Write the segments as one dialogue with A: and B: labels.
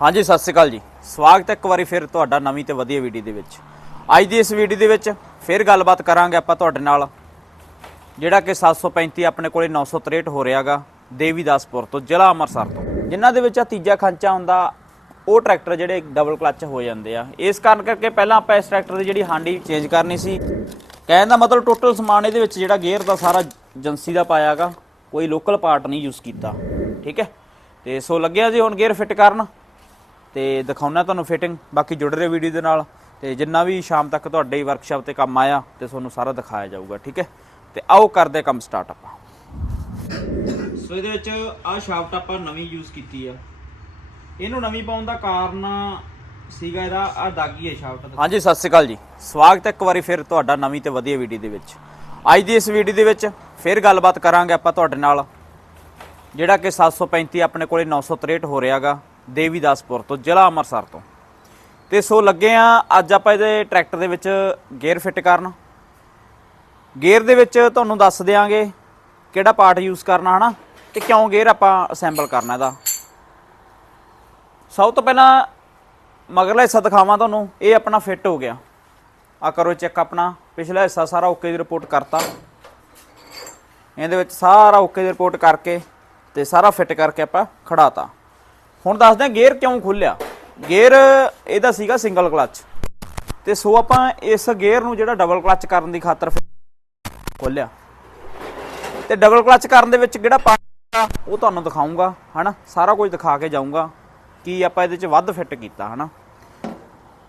A: ਹਾਂਜੀ, ਸਤਿ ਸ਼੍ਰੀ ਅਕਾਲ ਜੀ। ਸਵਾਗਤ ਹੈ ਇੱਕ ਵਾਰੀ ਫਿਰ ਤੁਹਾਡਾ ਨਵੀਂ ਤੇ ਵਧੀਆ ਵੀਡੀਓ ਦੇ ਵਿੱਚ। ਅੱਜ ਦੀ ਇਸ ਵੀਡੀਓ ਦੇ ਵਿੱਚ ਫਿਰ ਗੱਲਬਾਤ ਕਰਾਂਗੇ ਆਪਾਂ ਤੁਹਾਡੇ ਨਾਲ, ਜਿਹੜਾ ਕਿ 735 ਆਪਣੇ ਕੋਲੇ 963 ਹੋ ਰਿਹਾਗਾ, ਦੇਵੀਦਾਸਪੁਰ ਤੋਂ, ਜ਼ਿਲ੍ਹਾ ਅੰਮ੍ਰਿਤਸਰ ਤੋਂ। ਜਿਨ੍ਹਾਂ ਦੇ ਵਿੱਚ ਆ ਤੀਜਾ ਖਾਂਚਾ ਹੁੰਦਾ, ਉਹ ਟਰੈਕਟਰ ਜਿਹੜੇ ਡਬਲ ਕਲੱਚ ਹੋ ਜਾਂਦੇ ਆ। ਇਸ ਕਾਰਨ ਕਰਕੇ ਪਹਿਲਾਂ ਆਪਾਂ ਇਸ ਟਰੈਕਟਰ ਦੀ ਜਿਹੜੀ ਹਾਂਡੀ ਚੇਂਜ ਕਰਨੀ ਸੀ। ਕਹਿਣ ਦਾ ਮਤਲਬ ਟੋਟਲ ਸਮਾਨ ਇਹਦੇ ਵਿੱਚ ਜਿਹੜਾ ਗੇਅਰ ਦਾ ਸਾਰਾ ਏਜੰਸੀ ਦਾ ਪਾਇਆਗਾ ਕੋਈ ਲੋਕਲ ਪਾਰਟ ਨਹੀਂ ਯੂਜ਼ ਕੀਤਾ। ਠੀਕ ਹੈ? ਤੇ ਸੋ ਲੱਗਿਆ ਜੀ ਹੁਣ ਗੇਅਰ ਫਿੱਟ ਕਰਨ। ਤੇ ਦਿਖਾਉਣਾ ਤੁਹਾਨੂੰ ਫਿਟਿੰਗ ਬਾਕੀ ਜੁੜ ਰਹੇ ਵੀਡੀਓ ਦੇ ਨਾਲ। ਤੇ ਜਿੰਨਾ ਵੀ ਸ਼ਾਮ ਤੱਕ ਤੁਹਾਡੇ ਵਰਕਸ਼ਾਪ ਤੇ ਕੰਮ ਆਇਆ ਤੇ ਤੁਹਾਨੂੰ ਸਾਰਾ ਦਿਖਾਇਆ ਜਾਊਗਾ ਠੀਕ ਹੈ? ਤੇ ਆਓ ਕਰਦੇ ਕੰਮ ਸਟਾਰਟ ਆਪਾਂ। ਸੋ ਇਹਦੇ ਵਿੱਚ ਆਹ ਸ਼ਾਫਟ ਆਪਾਂ ਨਵੀਂ ਯੂਜ਼ ਕੀਤੀ ਆ। ਇਹਨੂੰ ਨਵੀਂ ਪਾਉਣ ਦਾ ਕਾਰਨ ਸੀਗਾ ਇਹਦਾ ਆ ਦਾਗੀ ਹੈ ਸ਼ਾਫਟ ਹਾਂਜੀ ਸਤਿ ਸ਼੍ਰੀ ਅਕਾਲ ਜੀ। ਸਵਾਗਤ ਹੈ ਇੱਕ ਵਾਰੀ ਫਿਰ ਤੁਹਾਡਾ ਨਵੀਂ ਤੇ ਵਧੀਆ ਵੀਡੀਓ ਦੇ ਵਿੱਚ। ਅੱਜ ਦੀ ਇਸ ਵੀਡੀਓ ਦੇ ਵਿੱਚ ਫਿਰ ਗੱਲਬਾਤ ਕਰਾਂਗੇ ਆਪਾਂ ਤੁਹਾਡੇ ਨਾਲ ਜਿਹੜਾ ਕਿ 735 ਆਪਣੇ ਕੋਲੇ 963 ਹੋ ਰਿਹਾਗਾ। ਦੇਵੀਦਾਸਪੁਰ ਤੋਂ, ਜ਼ਿਲ੍ਹਾ ਅੰਮ੍ਰਿਤਸਰ ਤੋਂ। ਤੇ ਸੋ ਲੱਗੇ ਆ, ਅੱਜ ਆਪਾਂ ਇਹਦੇ ਟਰੈਕਟਰ ਦੇ ਵਿੱਚ ਗੇਅਰ ਫਿੱਟ ਕਰਨ। ਗੇਅਰ ਦੇ ਵਿੱਚ ਤੁਹਾਨੂੰ ਦੱਸ ਦਿਆਂਗੇ ਕਿਹੜਾ ਪਾਰਟ ਯੂਜ਼ ਕਰਨਾ, ਹਨਾ? ਤੇ ਕਿਉਂ ਗੇਅਰ ਆਪਾਂ ਅਸੈਂਬਲ ਕਰਨਾ ਇਹਦਾ। ਸਭ ਤੋਂ ਪਹਿਲਾਂ ਮਗਰਲਾ ਹਿੱਸਾ ਦਿਖਾਵਾਂ ਤੁਹਾਨੂੰ, ਇਹ ਆਪਣਾ ਫਿੱਟ ਹੋ ਗਿਆ। ਆ ਕਰੋ ਚੈੱਕ ਆਪਣਾ, ਪਿਛਲਾ ਹਿੱਸਾ ਸਾਰਾ ਓਕੇ ਦੀ ਰਿਪੋਰਟ ਕਰਤਾ। ਇਹਦੇ ਵਿੱਚ ਸਾਰਾ ਓਕੇ ਦੀ ਰਿਪੋਰਟ ਕਰਕੇ ਤੇ ਸਾਰਾ ਫਿੱਟ ਕਰਕੇ ਆਪਾਂ ਖੜਾਤਾ। ਹੁਣ ਦੱਸਦੇ ਹਾਂ ਗੇਅਰ ਕਿਉਂ ਖੁੱਲਿਆ ਗੇਅਰ ਇਹਦਾ ਸੀਗਾ ਸਿੰਗਲ ਕਲੱਚ ਤੇ ਸੋ ਆਪਾਂ ਇਸ ਗੇਅਰ ਨੂੰ ਜਿਹੜਾ ਡਬਲ ਕਲੱਚ ਕਰਨ ਦੀ ਖਾਤਰ ਖੋਲਿਆ ਤੇ ਡਬਲ ਕਲੱਚ ਕਰਨ ਦੇ ਵਿੱਚ ਜਿਹੜਾ ਪਾਰਟ ਉਹ ਤੁਹਾਨੂੰ ਦਿਖਾਉਂਗਾ ਹਨਾ? ਸਾਰਾ ਕੁਝ ਦਿਖਾ ਕੇ ਜਾਊਂਗਾ ਕੀ ਆਪਾਂ ਇਹਦੇ ਚ ਵੱਧ ਫਿੱਟ ਕੀਤਾ, ਹਨਾ?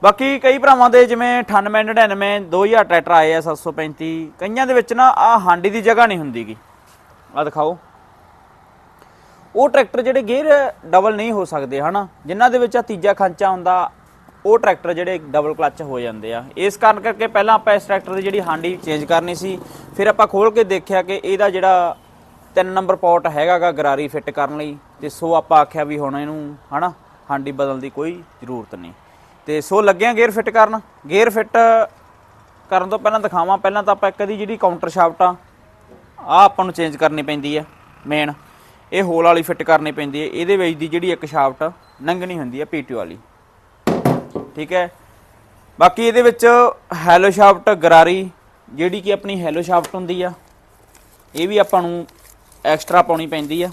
A: ਬਾਕੀ ਕਈ ਭਰਾਵਾਂ ਦੇ ਜਿਵੇਂ 98 99 2000 ਟਰੈਕਟਰ ਆਏ ਆ 735 ਕਈਆਂ ਦੇ ਵਿੱਚ ਨਾ ਆ ਹਾਂਡੀ ਦੀ ਜਗ੍ਹਾ ਨਹੀਂ ਹੁੰਦੀਗੀ ਆ ਦਿਖਾਓ। ਉਹ ਟਰੈਕਟਰ ਜਿਹੜੇ ਗੇਅਰ ਡਬਲ ਨਹੀਂ ਹੋ ਸਕਦੇ, ਹਨਾ? ਜਿਨ੍ਹਾਂ ਦੇ ਵਿੱਚ ਆ ਤੀਜਾ ਖਾਂਚਾ ਹੁੰਦਾ, ਉਹ ਟਰੈਕਟਰ ਜਿਹੜੇ ਡਬਲ ਕਲੱਚ ਹੋ ਜਾਂਦੇ ਆ। ਇਸ ਕਾਰਨ ਕਰਕੇ ਪਹਿਲਾਂ ਆਪਾਂ ਇਸ ਟਰੈਕਟਰ ਦੀ ਜਿਹੜੀ ਹਾਂਡੀ ਚੇਂਜ ਕਰਨੀ ਸੀ, ਫਿਰ ਆਪਾਂ ਖੋਲ ਕੇ ਦੇਖਿਆ ਕਿ ਇਹਦਾ ਜਿਹੜਾ ਤਿੰਨ ਨੰਬਰ ਪੋਰਟ ਹੈਗਾਗਾ ਗਰਾਰੀ ਫਿੱਟ ਕਰਨ ਲਈ, ਤੇ ਸੋ ਆਪਾਂ ਆਖਿਆ ਵੀ ਹੁਣ ਇਹਨੂੰ, ਹਨਾ, ਹਾਂਡੀ ਬਦਲਣ ਦੀ ਕੋਈ ਜ਼ਰੂਰਤ ਨਹੀਂ। ਤੇ ਸੋ ਲੱਗਿਆ ਗੇਅਰ ਫਿੱਟ ਕਰਨ। ਗੇਅਰ ਫਿੱਟ ਕਰਨ ਤੋਂ ਪਹਿਲਾਂ ਦਿਖਾਵਾਂ, ਪਹਿਲਾਂ ਤਾਂ ਆਪਾਂ ਇੱਕ ਦੀ ਜਿਹੜੀ ਕਾਊਂਟਰ ਸ਼ਾਫਟ ਆ ਆ ਆਪਾਂ ਨੂੰ ਚੇਂਜ ਕਰਨੀ ਪੈਂਦੀ ਹੈ ਮੇਨ ਇਹ ਹੋਲ ਵਾਲੀ ਫਿੱਟ ਕਰਨੀ ਪੈਂਦੀ ਹੈ। ਇਹਦੇ ਵਿੱਚ ਦੀ ਜਿਹੜੀ ਇੱਕ ਸ਼ਾਫਟ ਨੰਗਣੀ ਹੁੰਦੀ ਹੈ ਪੀਟੀ ਵਾਲੀ। ਠੀਕ ਹੈ? ਬਾਕੀ ਇਹਦੇ ਵਿੱਚ ਹੈਲੋ ਸ਼ਾਫਟ ਗਰਾਰੀ, ਜਿਹੜੀ ਕਿ ਆਪਣੀ ਹੈਲੋ ਸ਼ਾਫਟ ਹੁੰਦੀ ਆ, ਇਹ ਵੀ ਆਪਾਂ ਨੂੰ ਐਕਸਟਰਾ ਪਾਉਣੀ ਪੈਂਦੀ ਆ,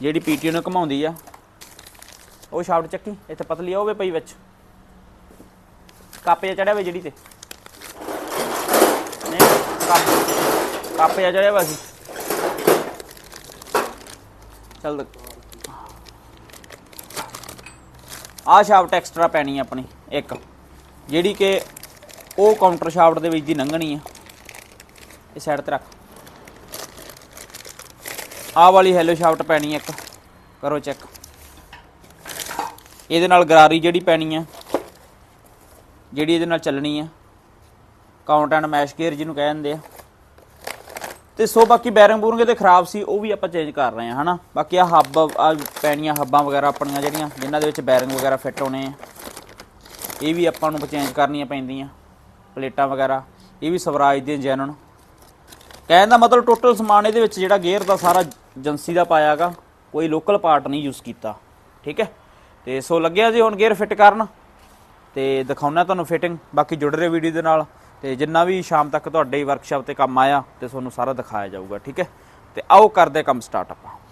A: ਜਿਹੜੀ ਪੀਟੀ ਨੂੰ ਘਮਾਉਂਦੀ ਆ। ਉਹ ਸ਼ਾਫਟ ਚੱਕੀ, ਇੱਥੇ ਪਤਲੀ ਆ ਹੋਵੇ ਪਈ ਵਿੱਚ। ਕੱਪ ਜਿਹਾ ਚੜਿਆ ਵੇ ਜਿਹੜੀ ਤੇ। ਨਹੀਂ, ਕੱਪ ਕੱਪ ਜਿਹਾ ਚੜਿਆ ਵਾ ਸੀ ਚੱਲ ਦੇਖ। ਆਹ ਸ਼ਾਫਟ ਐਕਸਟਰਾ ਪੈਣੀ ਆਪਣੀ, ਇੱਕ। ਜਿਹੜੀ ਕਿ ਉਹ ਕਾਊਂਟਰ ਸ਼ਾਫਟ ਦੇ ਵਿੱਚ ਦੀ ਲੰਘਣੀ ਆ। ਇਹ ਸਾਈਡ ਤੇ ਰੱਖ। ਆਹ ਵਾਲੀ ਹੈਲੋ ਸ਼ਾਫਟ ਪੈਣੀ ਆ ਇੱਕ। ਕਰੋ ਚੈੱਕ ਇਹਦੇ ਨਾਲ ਗਰਾਰੀ ਜਿਹੜੀ ਪੈਣੀ ਆ, ਜਿਹੜੀ ਇਹਦੇ ਨਾਲ ਚੱਲਣੀ ਆ। ਕਾਊਂਟ ਐਂਡ ਮੈਸ਼ ਗੇਅਰ ਜਿਹਨੂੰ ਕਹਿ ਦਿੰਦੇ ਆ। ਤੇ ਸੋ ਬਾਕੀ ਬੈਰਿੰਗ ਬੂਰੰਗੇ ਇਹਦੇ ਖਰਾਬ ਸੀ, ਉਹ ਵੀ ਆਪਾਂ ਚੇਂਜ ਕਰ ਰਹੇ ਹਾਂ, ਹਨਾ? ਬਾਕੀ ਆ ਹੱਬ ਆ ਪੈਣੀਆਂ ਹੱਬਾਂ ਵਗੈਰਾ ਆਪਣੀਆਂ ਜਿਹੜੀਆਂ, ਜਿਨ੍ਹਾਂ ਦੇ ਵਿੱਚ ਬੈਰਿੰਗ ਵਗੈਰਾ ਫਿੱਟ ਹੋਣੇ ਆ। ਇਹ ਵੀ ਆਪਾਂ ਨੂੰ ਚੇਂਜ ਕਰਨੀਆਂ ਪੈਂਦੀਆਂ, ਪਲੇਟਾਂ ਵਗੈਰਾ। ਇਹ ਵੀ ਸਵਰਾਜ ਦੀਆਂ ਜੈਨਨ। ਕਹਿਣ ਦਾ ਮਤਲਬ ਟੋਟਲ ਸਮਾਨ ਇਹਦੇ ਵਿੱਚ ਜਿਹੜਾ ਗੇਅਰ ਦਾ ਸਾਰਾ ਏਜੰਸੀ ਦਾ ਪਾਇਆਗਾ ਕੋਈ ਲੋਕਲ ਪਾਰਟ ਨਹੀਂ ਯੂਜ਼ ਕੀਤਾ। ਠੀਕ ਹੈ? ਤੇ ਸੋ ਲੱਗਿਆ ਜੀ ਹੁਣ ਗੇਅਰ ਫਿੱਟ ਕਰਨ। ਤੇ ਦਿਖਾਉਣਾ ਤੁਹਾਨੂੰ ਫਿਟਿੰਗ ਬਾਕੀ ਜੁੜ ਰਹੇ ਵੀਡੀਓ ਦੇ ਨਾਲ। ਤੇ ਜਿੰਨਾ ਵੀ ਸ਼ਾਮ ਤੱਕ ਤੁਹਾਡੇ ਵਰਕਸ਼ਾਪ ਤੇ ਕੰਮ ਆਇਆ ਤੇ ਤੁਹਾਨੂੰ ਸਾਰਾ ਦਿਖਾਇਆ ਜਾਊਗਾ, ਠੀਕ ਹੈ? ਤੇ ਆਓ ਕਰਦੇ ਕੰਮ ਸਟਾਰਟ ਆਪਾਂ।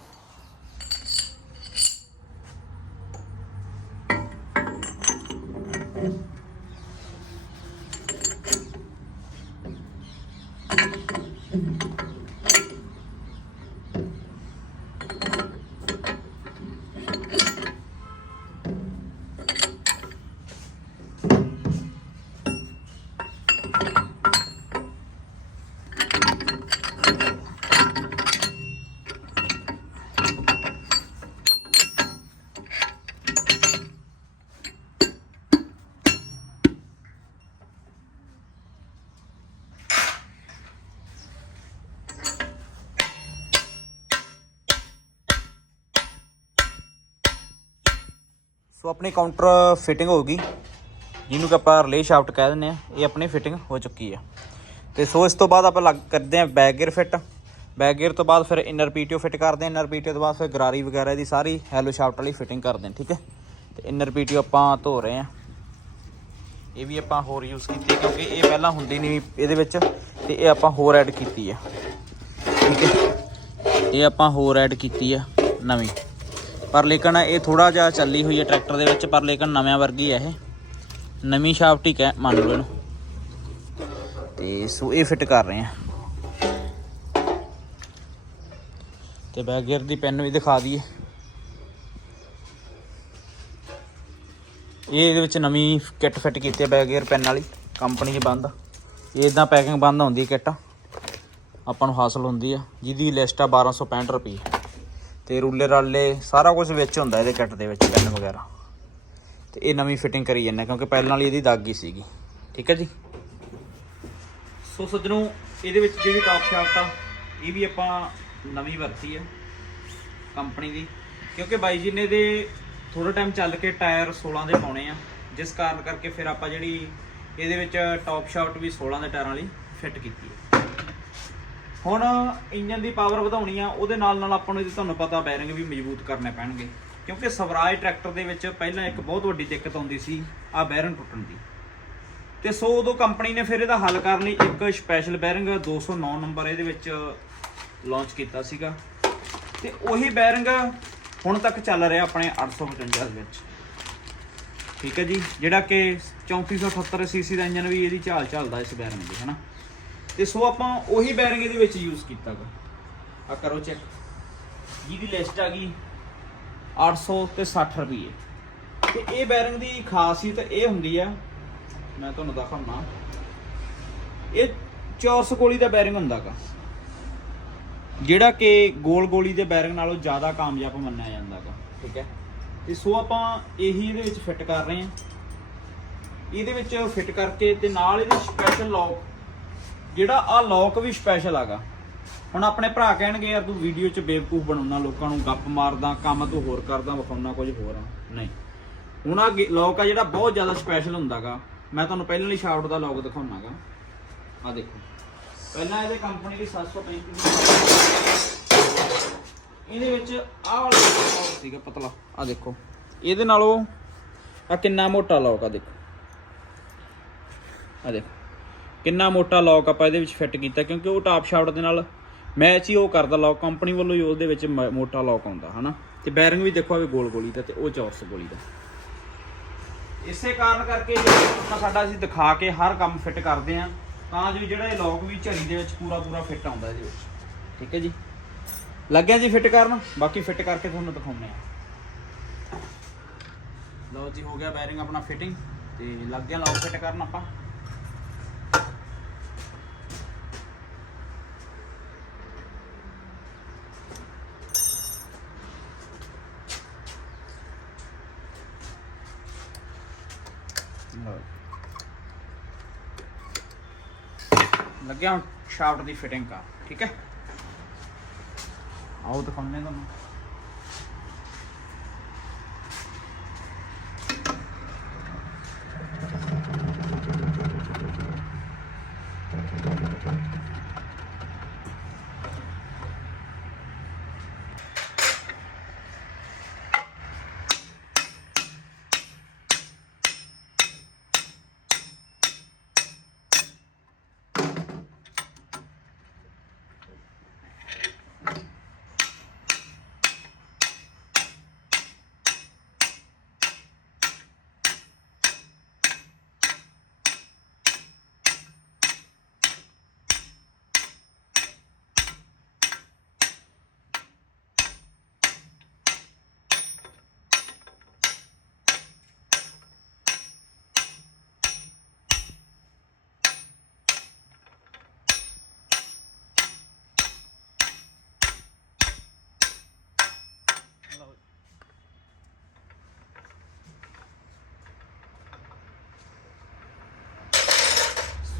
A: ਸੋ ਆਪਣੀ ਕਾਊਂਟਰ ਫਿਟਿੰਗ ਹੋ ਗਈ, ਜਿਹਨੂੰ ਕਿ ਆਪਾਂ ਰਿਲੇ ਸ਼ਾਫਟ ਕਹਿ ਦਿੰਦੇ ਆ ਇਹ ਆਪਣੀ ਫਿਟਿੰਗ ਹੋ ਚੁੱਕੀ ਆ। ਤੇ ਸੋ ਇਸ ਤੋਂ ਬਾਅਦ ਆਪਾਂ ਲੱਗ ਕਰਦੇ ਆ back gear fit back gear ਤੋਂ ਬਾਅਦ ਫਿਰ ਇਨਰ ਪੀਟੀਓ ਫਿੱਟ ਕਰਦੇ ਆ ਇਨਰ ਪੀਟੀਓ ਤੋਂ ਬਾਅਦ ਫਿਰ ਗਰਾਰੀ ਵਗੈਰਾ ਦੀ ਸਾਰੀ ਹੈਲੋ ਸ਼ਾਫਟ ਵਾਲੀ ਫਿਟਿੰਗ ਕਰਦੇ ਆ ਠੀਕ ਹੈ? ਤੇ ਇਨਰ ਪੀਟੀਓ ਆਪਾਂ ਧੋ ਰਹੇ ਆ ਇਹ ਵੀ ਆਪਾਂ ਹੋਰ ਯੂਜ਼ ਕੀਤੀ ਕਿਉਂਕਿ ਇਹ ਪਹਿਲਾਂ ਹੁੰਦੀ ਨਹੀਂ ਇਹਦੇ ਵਿੱਚ, ਤੇ ਇਹ ਆਪਾਂ ਹੋਰ ਐਡ ਕੀਤੀ ਆ ਠੀਕ ਹੈ? ਇਹ ਆਪਾਂ ਹੋਰ ਐਡ ਕੀਤੀ ਆ ਨਵੀਂ। ਪਰ ਲੇਕਿਨ ਇਹ ਥੋੜਾ ਜਿਹਾ ਚੱਲੀ ਹੋਈ ਹੈ ਟਰੈਕਟਰ ਦੇ ਵਿੱਚ, ਪਰ ਲੇਕਿਨ ਨਵਿਆਂ ਵਰਗੀ ਹੈ ਇਹ। ਨਵੀਂ ਸ਼ਾਫਟ ਹੀ ਕਹਿ ਮੰਨ ਲਓ ਇਹਨੂੰ। ਤੇ ਸੋ ਇਹ ਫਿੱਟ ਕਰ ਰਹੇ ਆ। ਤੇ ਬੈਕ ਗੇਅਰ ਦੀ ਪੈਨ ਵੀ ਦਿਖਾ ਦਈਏ। ਇਹ ਇਹਦੇ ਵਿੱਚ ਨਵੀਂ ਕਿੱਟ ਫਿੱਟ ਕੀਤੀ ਹੈ ਬੈਕ ਗੇਅਰ ਪੈਨ ਵਾਲੀ ਕੰਪਨੀ 'ਚ ਬੰਦ। ਇਹ ਇਦਾਂ ਪੈਕਿੰਗ ਬੰਦ ਹੁੰਦੀ ਕਿੱਟ। ਆਪਾਂ ਨੂੰ ਹਾਸਲ ਹੁੰਦੀ ਆ, ਜਿਹਦੀ ਲਿਸਟ ਆ 1265 ਰੁਪਏ। ਤੇ ਰੂਲਰ ਵਾਲੇ ਸਾਰਾ ਕੁਝ ਵਿੱਚ ਹੁੰਦਾ ਇਹਦੇ ਕਿੱਟ ਦੇ ਵਿੱਚ ਪੈਨ ਵਗੈਰਾ। ਤੇ ਇਹ ਨਵੀਂ ਫਿਟਿੰਗ ਕਰੀ ਜਾਂਦੇ ਕਿਉਂਕਿ ਪਹਿਲਾਂ ਵਾਲੀ ਇਹਦੀ ਦਾਗ ਹੀ ਸੀਗੀ। ਠੀਕ ਹੈ ਜੀ? ਸੋ ਸੱਜਣੋ, ਇਹਦੇ ਵਿੱਚ ਜਿਹੜੀ ਟਾਪ ਸ਼ਾਫਟ ਆ, ਇਹ ਵੀ ਆਪਾਂ ਨਵੀਂ ਵਰਤੀ ਆ ਕੰਪਨੀ ਦੀ। ਕਿਉਂਕਿ ਬਾਈ ਜੀ ਨੇ ਦੇ ਥੋੜਾ ਟਾਈਮ ਚੱਲ ਕੇ ਟਾਇਰ 16 ਦੇ ਪਾਉਣੇ ਆ। ਜਿਸ ਕਾਰਨ ਕਰਕੇ ਫਿਰ ਆਪਾਂ ਜਿਹੜੀ ਇਹਦੇ ਵਿੱਚ ਟਾਪ ਸ਼ਾਫਟ ਵੀ 16 ਦੇ ਟਾਇਰਾਂ ਵਾਲੀ ਫਿੱਟ ਕੀਤੀ ਹੈ ਹੁਣ ਇੰਜਨ ਦੀ ਪਾਵਰ ਵਧਾਉਣੀ ਆ, ਉਹਦੇ ਨਾਲ ਨਾਲ ਆਪਾਂ ਨੂੰ ਤੁਹਾਨੂੰ ਪਤਾ ਬੈਰਿੰਗ ਵੀ ਮਜ਼ਬੂਤ ਕਰਨੇ ਪੈਣਗੇ। ਕਿਉਂਕਿ ਸਵਰਾਜ ਟਰੈਕਟਰ ਦੇ ਵਿੱਚ ਪਹਿਲਾਂ ਇੱਕ ਬਹੁਤ ਵੱਡੀ ਦਿੱਕਤ ਆਉਂਦੀ ਸੀ, ਆ ਬੈਰਿੰਗ ਟੁੱਟਣ ਦੀ। ਤੇ ਸੋ ਉਦੋਂ ਕੰਪਨੀ ਨੇ ਫਿਰ ਇਹਦਾ ਹੱਲ ਕਰਨ ਲਈ, ਇੱਕ ਸਪੈਸ਼ਲ ਬੈਰਿੰਗ 209 ਨੰਬਰ ਇਹਦੇ ਵਿੱਚ ਲਾਂਚ ਕੀਤਾ ਸੀਗਾ। ਤੇ ਉਹੀ ਬੈਰਿੰਗ ਹੁਣ ਤੱਕ ਚੱਲ ਰਿਹਾ ਆਪਣੇ 855 ਦੇ ਵਿੱਚ। ਠੀਕ ਹੈ ਜੀ, ਜਿਹੜਾ ਕਿ 3478 ਸੀਸੀ ਦਾ ਇੰਜਨ ਵੀ ਇਹਦੀ ਝਾਲ ਝਾਲਦਾ ਇਸ ਬੈਰਿੰਗ ਦੀ, ਹਨਾ? ਤੇ ਸੋ ਆਪਾਂ ਉਹੀ ਬੈਰਿੰਗ ਇਹਦੇ ਵਿੱਚ ਯੂਜ਼ ਕੀਤਾਗਾ। ਆ ਕਰੋ ਚੈੱਕ ਜਿਹਦੀ ਲਿਸਟ ਆ ਗਈ 800 ਤੇ 60 ਰੁਪਏ ਤੇ ਇਹ ਬੈਰਿੰਗ ਦੀ ਖਾਸੀਅਤ ਇਹ ਹੁੰਦੀ ਆ, ਮੈਂ ਤੁਹਾਨੂੰ ਦਿਖਾਉਣਾ। ਇਹ ਚੌਰਸ ਗੋਲੀ ਦਾ ਬੈਰਿੰਗ ਹੁੰਦਾਗਾ। ਜਿਹੜਾ ਕਿ ਗੋਲ ਗੋਲੀ ਦੇ ਬੈਰਿੰਗ ਨਾਲੋਂ ਜ਼ਿਆਦਾ ਕਾਮਯਾਬ ਮੰਨਿਆ ਜਾਂਦਾਗਾ, ਠੀਕ ਹੈ? ਤੇ ਸੋ ਆਪਾਂ ਇਹੀ ਇਹਦੇ ਵਿੱਚ ਫਿੱਟ ਕਰ ਰਹੇ ਹਾਂ। ਇਹਦੇ ਵਿੱਚ ਫਿੱਟ ਕਰਕੇ ਤੇ ਨਾਲ ਇਹਦੇ ਸਪੈਸ਼ਲ ਲੌਕ ਜਿਹੜਾ ਆ ਲੌਕ ਵੀ ਸਪੈਸ਼ਲ ਆਗਾ। ਹੁਣ ਆਪਣੇ ਭਰਾ ਕਹਿਣਗੇ, ਯਾਰ ਤੂੰ ਵੀਡੀਓ 'ਚ ਬੇਵਕੂਫ ਬਣਾਉਣਾ ਲੋਕਾਂ ਨੂੰ ਗੱਪ ਮਾਰਦਾ, ਕੰਮ ਤੂੰ ਹੋਰ ਕਰਦਾ, ਵਿਖਾਉਣਾ ਕੁਝ ਹੋਰ ਆ। ਨਹੀਂ। ਹੁਣ ਆ ਲੌਕ ਆ ਜਿਹੜਾ ਬਹੁਤ ਜ਼ਿਆਦਾ ਸਪੈਸ਼ਲ ਹੁੰਦਾਗਾ। ਮੈਂ ਤੁਹਾਨੂੰ ਪਹਿਲਾਂ ਵਾਲੀ ਸ਼ਾਫਟ ਦਾ ਲੌਕ ਦਿਖਾਉਣਾਗਾ। ਆ ਦੇਖੋ। ਪਹਿਲਾਂ ਇਹਦੇ ਕੰਪਨੀ ਦੀ 735 ਇਹਦੇ ਵਿੱਚ ਆਹ ਵਾਲਾ ਲੌਕ ਸੀਗਾ, ਪਤਲਾ। ਆ ਦੇਖੋ। ਇਹਦੇ ਨਾਲੋਂ ਆ ਕਿੰਨਾ ਮੋਟਾ ਲੌਕ ਆ, ਦੇਖੋ। ਆ ਦੇਖੋ। ਕਿੰਨਾ ਮੋਟਾ ਲੌਕ ਆਪਾਂ ਇਹਦੇ ਵਿੱਚ ਫਿੱਟ ਕੀਤਾ, ਕਿਉਂਕਿ ਉਹ ਟਾਪ ਸ਼ਾਫਟ ਦੇ ਨਾਲ ਮੈਚ ਹੀ ਉਹ ਕਰਦਾ ਲੌਕ ਕੰਪਨੀ ਵੱਲੋਂ ਹੀ ਉਹਦੇ ਵਿੱਚ ਮੋਟਾ ਲੌਕ ਆਉਂਦਾ, ਹਨਾ? ਤੇ ਬੈਰਿੰਗ ਵੀ ਦੇਖੋ ਆਵੇ ਗੋਲ ਗੋਲੀ ਦਾ ਤੇ ਉਹ ਚੌਰਸ ਗੋਲੀ ਦਾ। ਇਸੇ ਕਾਰਨ ਕਰਕੇ ਜਿਹੜਾ ਸਾਡਾ ਅਸੀਂ ਦਿਖਾ ਕੇ ਹਰ ਕੰਮ ਫਿੱਟ ਕਰਦੇ ਆ ਤਾਂ ਜੋ ਜਿਹੜਾ ਇਹ ਲੌਕ ਵੀ ਝਰੀ ਦੇ ਵਿੱਚ ਪੂਰਾ ਪੂਰਾ ਫਿੱਟ ਆਉਂਦਾ ਇਹਦੇ ਵਿੱਚ। ਠੀਕ ਹੈ ਜੀ? ਲੱਗਿਆ ਜੀ ਫਿੱਟ ਕਰਨ? ਬਾਕੀ ਫਿੱਟ ਕਰਕੇ ਤੁਹਾਨੂੰ ਦਿਖਾਉਂਦੇ ਆ ਲਓ ਜੀ, ਹੋ ਗਿਆ ਬੈਰਿੰਗ ਆਪਣਾ ਫਿਟਿੰਗ ਤੇ ਲੱਗ ਗਿਆ ਲੌਕ ਫਿੱਟ ਕਰਨ ਆਪਾਂ। ਲੱਗਿਆ ਹੁਣ ਸ਼ਾਫਟ ਦੀ ਫਿਟਿੰਗ ਕਰ ਠੀਕ ਹੈ? ਆਓ ਦਿਖਾਉਂਦੇ ਤੁਹਾਨੂੰ।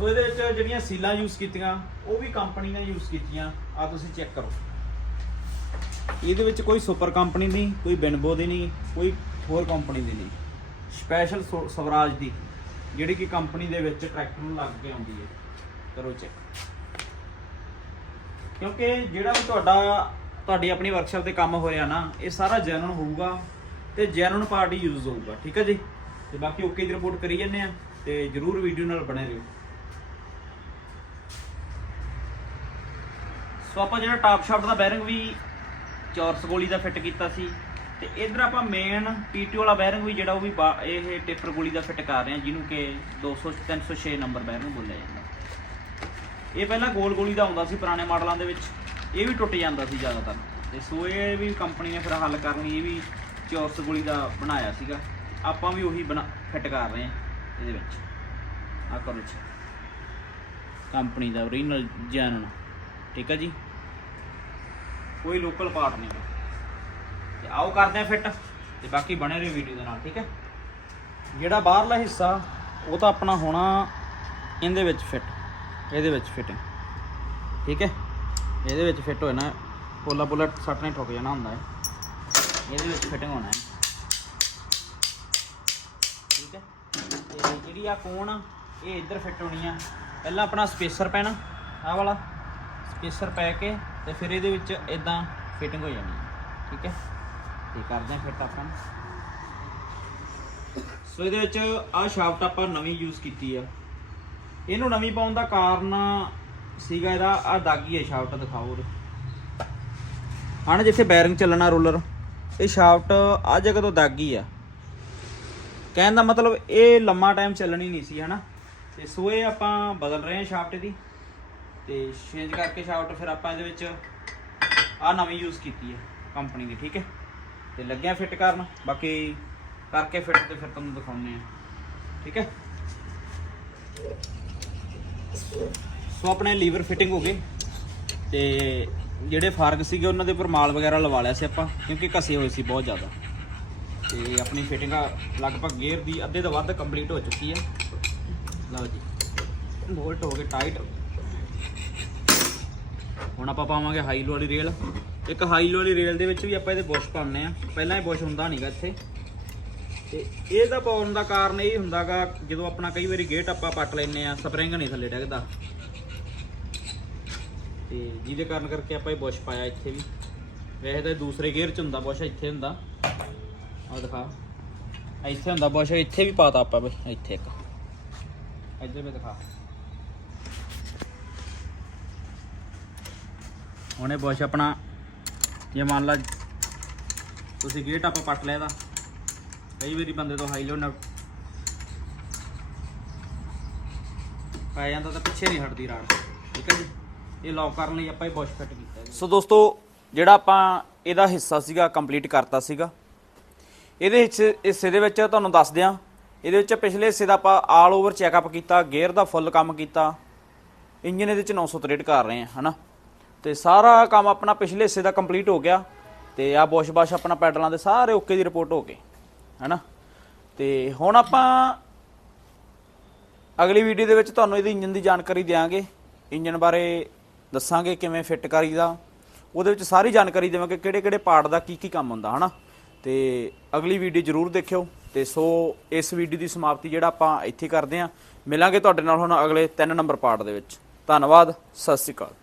A: ਸੋ ਇਹਦੇ ਵਿੱਚ ਜਿਹੜੀਆਂ ਸੀਲਾਂ ਯੂਜ਼ ਕੀਤੀਆਂ, ਉਹ ਵੀ ਕੰਪਨੀ ਨੇ ਯੂਜ਼ ਕੀਤੀਆਂ। ਆ ਤੁਸੀਂ ਚੈੱਕ ਕਰੋ। ਇਹਦੇ ਵਿੱਚ ਕੋਈ ਸੁਪਰ ਕੰਪਨੀ ਦੀ ਕੋਈ ਬਿਨਬੋ ਦੀ ਨਹੀਂ, ਕੋਈ ਹੋਰ ਕੰਪਨੀ ਦੀ ਨਹੀਂ। ਸਪੈਸ਼ਲ ਸਵਰਾਜ ਦੀ, ਜਿਹੜੀ ਕਿ ਕੰਪਨੀ ਦੇ ਵਿੱਚ ਟਰੈਕਟਰ ਨੂੰ ਲੱਗ ਕੇ ਆਉਂਦੀ ਹੈ। ਕਰੋ ਚੈੱਕ ਕਿਉਂਕਿ ਜਿਹੜਾ ਵੀ ਤੁਹਾਡਾ, ਤੁਹਾਡੀ ਆਪਣੀ ਵਰਕਸ਼ਾਪ ਤੇ ਕੰਮ ਹੋ ਰਿਹਾ ਨਾ, ਇਹ ਸਾਰਾ ਜਨਨ ਹੋਊਗਾ ਤੇ ਜੈਨੂਨ ਪਾਰਟ ਹੀ ਯੂਜ਼ ਹੋਊਗਾ। ਠੀਕ ਹੈ ਜੀ? ਤੇ ਬਾਕੀ ਓਕੇ ਦੀ ਰਿਪੋਰਟ ਕਰੀ ਜੰਨੇ ਆ ਤੇ ਜਰੂਰ ਵੀਡੀਓ ਨਾਲ ਬਣੇ ਰਹੋ। ਸੋ ਆਪਾਂ ਜਿਹੜਾ ਟਾਪ ਸ਼ਾਫਟ ਦਾ ਬੈਰਿੰਗ ਵੀ ਚੌਰਸ ਗੋਲੀ ਦਾ ਫਿੱਟ ਕੀਤਾ ਸੀ ਤੇ ਇਧਰ ਆਪਾਂ ਮੇਨ ਪੀਟੀ ਵਾਲਾ ਬੈਰਿੰਗ ਵੀ ਜਿਹੜਾ ਉਹ ਵੀ ਬਾ- ਇਹ ਟਿੱਪਰ ਗੋਲੀ ਦਾ ਫਿੱਟ ਕਰ ਰਹੇ ਹਾਂ, ਜਿਹਨੂੰ ਕਿ 200 306 ਨੰਬਰ ਬੈਰਿੰਗ ਬੋਲਿਆ ਜਾਂਦਾ। ਇਹ ਪਹਿਲਾਂ ਗੋਲ ਗੋਲੀ ਦਾ ਆਉਂਦਾ ਸੀ ਪੁਰਾਣੇ ਮਾਡਲਾਂ ਦੇ ਵਿੱਚ, ਇਹ ਵੀ ਟੁੱਟ ਜਾਂਦਾ ਸੀ ਜ਼ਿਆਦਾਤਰ। ਤੇ ਸੋ ਇਹ ਵੀ ਕੰਪਨੀ ਨੇ ਫਿਰ ਹੱਲ ਕਰਨ ਲਈ ਇਹ ਵੀ ਚੌਰਸ ਗੋਲੀ ਦਾ ਬਣਾਇਆ ਸੀਗਾ। ਆਪਾਂ ਵੀ ਉਹੀ ਬਣਾ ਫਿੱਟ ਕਰ ਰਹੇ ਹਾਂ ਇਹਦੇ ਵਿੱਚ। ਆ ਕਰੋ ਕੰਪਨੀ ਦਾ ਓਰੀਜਨਲ ਜੈਨੂਨ ਠੀਕ ਹੈ ਜੀ। ਕੋਈ ਲੋਕਲ ਪਾਰਟ ਨਹੀਂ ਗਾ। ਤੇ ਆਓ ਕਰਦੇ ਆ ਫਿੱਟ ਤੇ ਬਾਕੀ ਬਣੇ ਰਹੋ ਵੀਡੀਓ ਦੇ ਨਾਲ ਠੀਕ ਹੈ? ਜਿਹੜਾ ਬਾਹਰਲਾ ਹਿੱਸਾ ਉਹ ਤਾਂ ਆਪਣਾ ਹੋਣਾ ਇਹਦੇ ਵਿੱਚ ਫਿੱਟ ਇਹਦੇ ਵਿੱਚ ਫਿਟਿੰਗ ਠੀਕ ਹੈ? ਇਹਦੇ ਵਿੱਚ ਫਿੱਟ ਹੋਣਾ ਪੋਲਾ ਪੋਲਾ ਸੱਟ ਨਹੀਂ ਠੁੱਕ ਜਾਣਾ ਹੁੰਦਾ ਹੈ। ਇਹਦੇ ਵਿੱਚ ਫਿਟਿੰਗ ਹੋਣਾ ਹੈ। ਠੀਕ ਹੈ? ਤੇ ਜਿਹੜੀ ਆ ਕੋਣ ਆ, ਇਹ ਇੱਧਰ ਫਿੱਟ ਹੋਣੀ ਆ। ਪਹਿਲਾਂ ਆਪਣਾ ਸਪੇਸਰ ਪੈਣਾ ਆਹ ਵਾਲਾ। ਸਪੇਸਰ ਪੈ ਕੇ ਤੇ ਫਿਰ ਇਹਦੇ ਵਿੱਚ ਇਦਾਂ ਫਿਟਿੰਗ ਹੋ ਜਾਣੀ ਹੈ। ਠੀਕ ਹੈ? ਤੇ ਕਰਦੇ ਹਾਂ ਫਿੱਟ ਆਪਾਂ। ਸੋ ਇਹਦੇ ਵਿੱਚ ਆਹ ਸ਼ਾਫਟ ਆਪਾਂ ਨਵੀਂ ਯੂਜ਼ ਕੀਤੀ ਆ। ਇਹਨੂੰ ਨਵੀਂ ਪਾਉਣ ਦਾ ਕਾਰਨ ਸੀਗਾ ਇਹਦਾ ਆ ਦਾਗੀ ਹੈ ਸ਼ਾਫਟ ਦਿਖਾਓ ਉਰੇ। ਹਣ ਜਿੱਥੇ ਬੈਰਿੰਗ ਚੱਲਣਾ ਰੋਲਰ ਇਹ ਸ਼ਾਫਟ ਆ ਜਗ੍ਹਾ ਤੋਂ ਦਾਗੀ ਆ। ਕਹਿਣ ਦਾ ਮਤਲਬ ਇਹ ਲੰਮਾ ਟਾਈਮ ਚੱਲਣੀ ਨਹੀਂ ਸੀ, ਹਨਾ? ਤੇ ਸੋ ਇਹ ਆਪਾਂ ਬਦਲ ਰਹੇ ਹਾਂ ਸ਼ਾਫਟ ਦੀ ਤੇ ਚੇਂਜ ਕਰਕੇ ਸ਼ਾਫਟ ਫਿਰ ਆਪਾਂ ਇਹਦੇ ਵਿੱਚ ਆ ਨਵੀਂ ਯੂਜ਼ ਕੀਤੀ ਹੈ ਕੰਪਨੀ ਦੀ ਠੀਕ ਹੈ? ਤੇ ਲੱਗਿਆ ਫਿੱਟ ਕਰਨ, ਬਾਕੀ ਕਰਕੇ ਫਿੱਟ ਤੇ ਫਿਰ ਤੁਹਾਨੂੰ ਦਿਖਾਉਂਦੇ ਆ ਠੀਕ ਹੈ? ਸੋ ਆਪਣੇ ਲੀਵਰ ਫਿਟਿੰਗ ਹੋ ਗਏ ਤੇ ਜਿਹੜੇ ਫਾਰਗ ਸੀਗੇ ਉਹਨਾਂ ਦੇ ਉੱਪਰ ਮਾਲ ਵਗੈਰਾ ਲਵਾ ਲਿਆ ਸੀ ਆਪਾਂ, ਕਿਉਂਕਿ ਘਸੇ ਹੋਏ ਸੀ ਬਹੁਤ ਜ਼ਿਆਦਾ। ਤੇ ਆਪਣੀ ਫਿਟਿੰਗ ਲਗਭਗ ਗੇਅਰ ਦੀ ਅੱਧੇ ਤੋਂ ਵੱਧ ਕੰਪਲੀਟ ਹੋ ਚੁੱਕੀ ਹੈ। ਲਓ ਜੀ ਬੋਲਟ ਹੋ ਗਏ ਟਾਈਟ ਹੁਣ ਆਪਾਂ ਪਾਵਾਂਗੇ ਹਾਈ ਲੋ ਵਾਲੀ ਰੇਲ ਇੱਕ ਹਾਈ ਲੋ ਵਾਲੀ ਰੇਲ ਦੇ ਵਿੱਚ ਵੀ ਆਪਾਂ ਇਹਦੇ ਬੁਸ਼ ਪਾਉਂਦੇ ਆ। ਪਹਿਲਾਂ ਇਹ ਬੁਸ਼ ਹੁੰਦਾ ਨਹੀਂਗਾ ਇੱਥੇ। ਤੇ ਇਹਦਾ ਪਾਉਣ ਦਾ ਕਾਰਨ ਇਹ ਹੁੰਦਾਗਾ, ਜਦੋਂ ਆਪਣਾ ਕਈ ਵਾਰੀ ਗੇਟ ਆਪਾਂ ਪੱਟ ਲੈਨੇ ਆ ਸਪਰਿੰਗ ਨਹੀਂ ਥੱਲੇ ਡਿੱਗਦਾ। ਤੇ ਜਿਹਦੇ ਕਾਰਨ ਕਰਕੇ ਆਪਾਂ ਇਹ ਬੁਸ਼ ਪਾਇਆ ਇੱਥੇ ਵੀ। ਵੈਸੇ ਤਾਂ ਦੂਸਰੇ ਗੇਅਰ ਚ ਹੁੰਦਾ, ਬੁਸ਼ ਇੱਥੇ ਹੁੰਦਾ। ਆਹ ਦਿਖਾ। ਇੱਥੇ ਹੁੰਦਾ ਬੁਸ਼, ਇੱਥੇ ਵੀ ਪਾਤਾ ਆਪਾਂ ਬਈ, ਇੱਥੇ ਇੱਕ। ਇੱਧਰ ਵੀ ਦਿਖਾ। ਹੁਣ ਇਹ ਬੁਸ਼ ਆਪਣਾ। ਜੇ ਮੰਨ ਲਾ ਤੁਸੀਂ ਗੇਟ ਆਪਾਂ ਪੱਟ ਲਿਆ ਇਹਦਾ। ਕਈ ਵਾਰੀ ਬੰਦੇ ਤੋਂ ਹਾਈ ਲੋ ਨਾ ਪੈ ਜਾਂਦਾ ਤਾਂ ਪਿੱਛੇ ਨਹੀਂ ਹਟਦੀ ਰਾੜ। ਠੀਕ ਹੈ ਜੀ? ਇਹ ਲੌਕ ਕਰਨ ਲਈ ਆਪਾਂ ਇਹ ਬੁਸ਼ ਫਿੱਟ ਕੀਤਾ ਸੋ ਦੋਸਤੋ, ਜਿਹੜਾ ਆਪਾਂ ਇਹਦਾ ਹਿੱਸਾ ਸੀਗਾ ਕੰਪਲੀਟ ਕਰਤਾ ਸੀਗਾ। ਇਹਦੇ ਹਿੱਸੇ ਹਿੱਸੇ ਦੇ ਵਿੱਚ ਤੁਹਾਨੂੰ ਦੱਸ ਦਿਆਂ, ਇਹਦੇ ਵਿੱਚ ਪਿਛਲੇ ਹਿੱਸੇ ਦਾ ਆਪਾਂ ਆਲ ਓਵਰ ਚੈੱਕਅਪ ਕੀਤਾ ਗੇਅਰ ਦਾ ਫੁੱਲ ਕੰਮ ਕੀਤਾ। ਇੰਜਨ ਇਹਦੇ ਵਿੱਚ 963 ਕਰ ਰਹੇ ਆ ਹਨਾ? ਤੇ ਸਾਰਾ ਕੰਮ ਆਪਣਾ ਪਿਛਲੇ ਹਿੱਸੇ ਦਾ ਕੰਪਲੀਟ ਹੋ ਗਿਆ ਤੇ ਆ ਬੋਸ਼-ਬਾਸ਼ ਆਪਣਾ ਪੈਡਲਾਂ ਦੇ ਸਾਰੇ ਓਕੇ ਦੀ ਰਿਪੋਰਟ ਹੋ ਗਈ ਹੈਨਾ? ਤੇ ਹੁਣ ਆਪਾਂ ਅਗਲੀ ਵੀਡੀਓ ਦੇ ਵਿੱਚ ਤੁਹਾਨੂੰ ਇਹਦੀ ਇੰਜਨ ਦੀ ਜਾਣਕਾਰੀ ਦੇਵਾਂਗੇ ਇੰਜਨ ਬਾਰੇ ਦੱਸਾਂਗੇ ਕਿਵੇਂ ਫਿੱਟ ਕਰੀਦਾ, ਉਹਦੇ ਵਿੱਚ ਸਾਰੀ ਜਾਣਕਾਰੀ ਦੇਵਾਂਗੇ ਕਿਹੜੇ ਕਿਹੜੇ ਪਾਰਟ ਦਾ ਕੀ ਕੀ ਕੰਮ ਹੁੰਦਾ, ਹਨਾ? ਤੇ ਅਗਲੀ ਵੀਡੀਓ ਜਰੂਰ ਦੇਖਿਓ, ਤੇ ਸੋ ਇਸ ਵੀਡੀਓ ਦੀ ਸਮਾਪਤੀ ਜਿਹੜਾ ਆਪਾਂ ਇੱਥੇ ਕਰਦੇ ਆਂ। ਮਿਲਾਂਗੇ ਤੁਹਾਡੇ ਨਾਲ ਹੁਣ ਅਗਲੇ 3 ਨੰਬਰ ਪਾਰਟ ਦੇ ਵਿੱਚ। ਧੰਨਵਾਦ, ਸਤਿ ਸ਼੍ਰੀ ਅਕਾਲ।